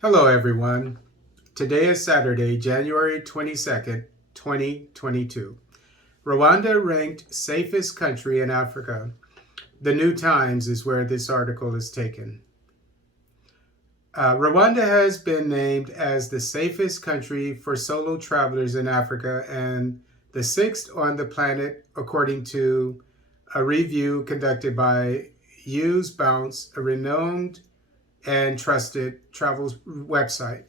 Hello, everyone. Today is Saturday, January 22nd, 2022. Rwanda ranked safest country in Africa. The New Times is where this article is taken. Rwanda has been named as the safest country for solo travelers in Africa and the sixth on the planet, according to a review conducted by Use Bounce, a renowned and trusted travel website.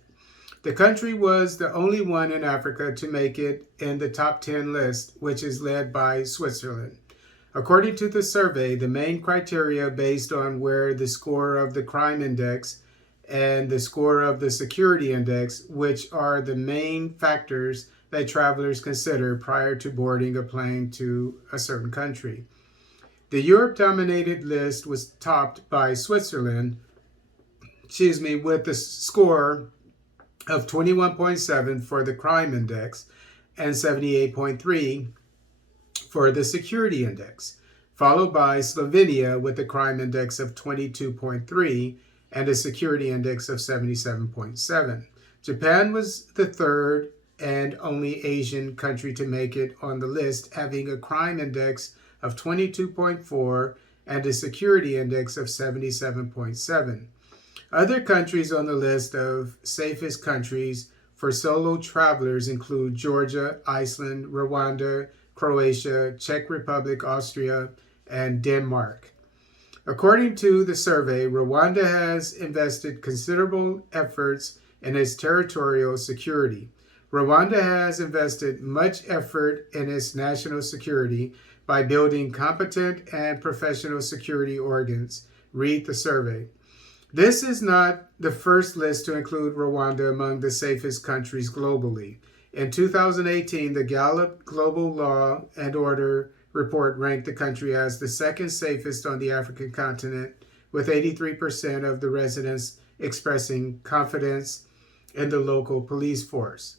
The country was the only one in Africa to make it in the top 10 list, which is led by Switzerland. According to the survey, the main criteria based on where the score of the crime index and the score of the security index, which are the main factors that travelers consider prior to boarding a plane to a certain country. The Europe-dominated list was topped by Switzerland, with a score of 21.7 for the crime index and 78.3 for the security index, followed by Slovenia with a crime index of 22.3 and a security index of 77.7. Japan was the third and only Asian country to make it on the list, having a crime index of 22.4 and a security index of 77.7. Other countries on the list of safest countries for solo travelers include Georgia, Iceland, Rwanda, Croatia, Czech Republic, Austria, and Denmark. According to the survey, Rwanda has invested considerable efforts in its territorial security. Rwanda has invested much effort in its national security by building competent and professional security organs. Read the survey. This is not the first list to include Rwanda among the safest countries globally. In 2018, the Gallup Global Law and Order report ranked the country as the second safest on the African continent, with 83% of the residents expressing confidence in the local police force.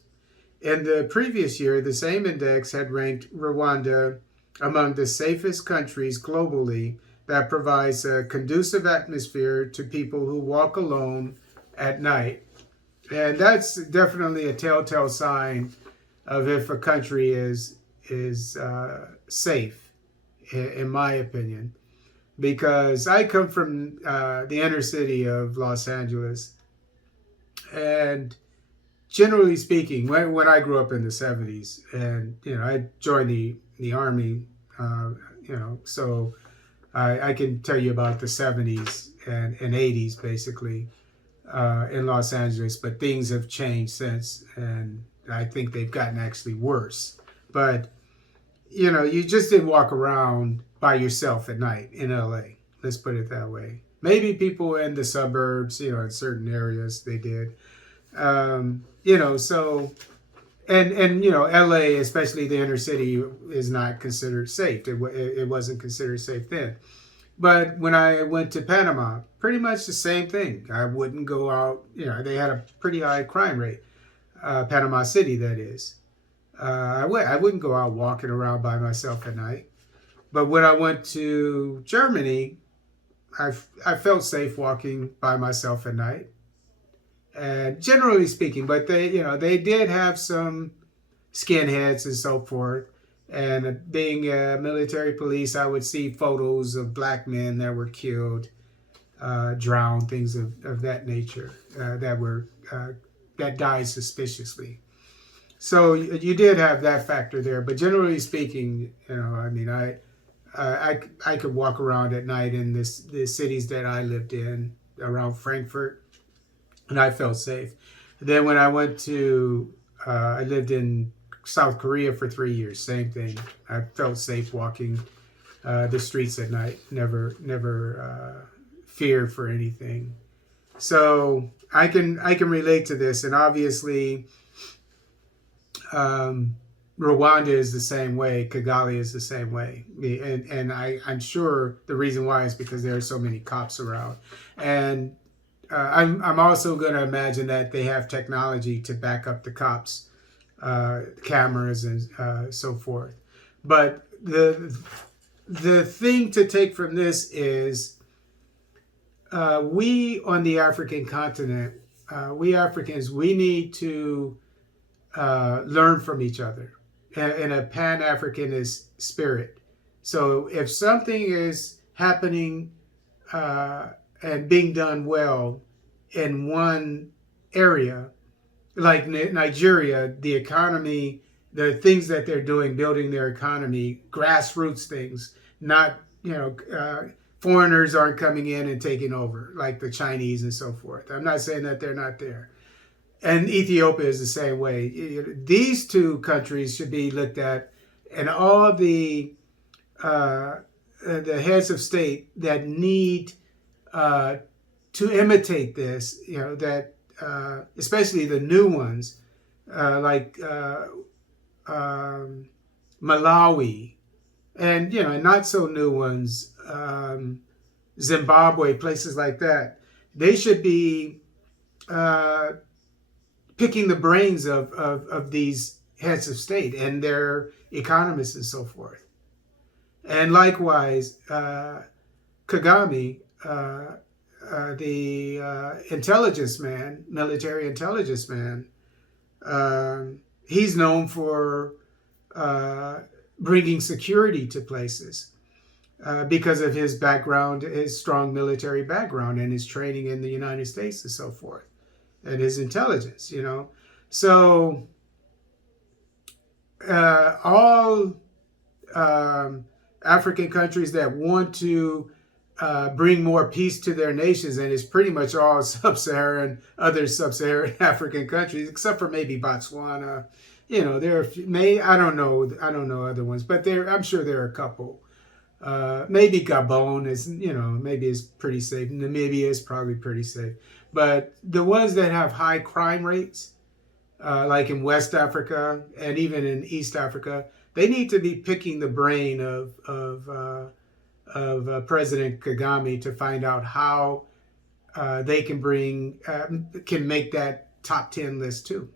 In the previous year, the same index had ranked Rwanda among the safest countries globally that provides a conducive atmosphere to people who walk alone at night. And that's definitely a telltale sign of if a country is safe, in my opinion. Because I come from the inner city of Los Angeles, and generally speaking, when I grew up in the 70s, and I joined the army, so I can tell you about the 70s and 80s, basically, in Los Angeles, but things have changed since, and I think they've gotten actually worse. But, you just didn't walk around by yourself at night in LA. Let's put it that way. Maybe people in the suburbs, in certain areas, they did. So... And LA, especially the inner city, is not considered safe. It wasn't considered safe then. But when I went to Panama, pretty much the same thing. I wouldn't go out. They had a pretty high crime rate. Panama City, that is. I wouldn't go out walking around by myself at night. But when I went to Germany, I felt safe walking by myself at night. And generally speaking, but they did have some skinheads and so forth. And being a military police, I would see photos of black men that were killed, drowned, things of that nature, that died suspiciously. So you did have that factor there. But generally speaking, I could walk around at night in the cities that I lived in, around Frankfurt, and I felt safe. Then when I went to, I lived in South Korea for 3 years, same thing. I felt safe walking the streets at night, never feared for anything. So I can relate to this, and obviously Rwanda is the same way, Kigali is the same way, and I'm sure the reason why is because there are so many cops around. And I'm also going to imagine that they have technology to back up the cops, cameras and so forth. But the thing to take from this is we on the African continent we Africans, we need to learn from each other in a Pan-Africanist spirit. So if something is happening and being done well in one area, like Nigeria, the economy, the things that they're doing, building their economy, grassroots things, not, foreigners aren't coming in and taking over like the Chinese and so forth. I'm not saying that they're not there. And Ethiopia is the same way. These two countries should be looked at, and all the heads of state that need to imitate this, that especially the new ones, like Malawi, and not so new ones, Zimbabwe, places like that. They should be picking the brains of these heads of state and their economists and so forth. And likewise, Kagame, the intelligence man, military intelligence man, he's known for bringing security to places because of his background, his strong military background, and his training in the United States and so forth, and his intelligence, So all African countries that want to bring more peace to their nations, and it's pretty much all other sub-Saharan African countries, except for maybe Botswana. There are I don't know other ones, but I'm sure there are a couple. Maybe Gabon is, maybe is pretty safe. Namibia is probably pretty safe. But the ones that have high crime rates, like in West Africa and even in East Africa, they need to be picking the brain of President Kagame to find out how they can make that top 10 list too.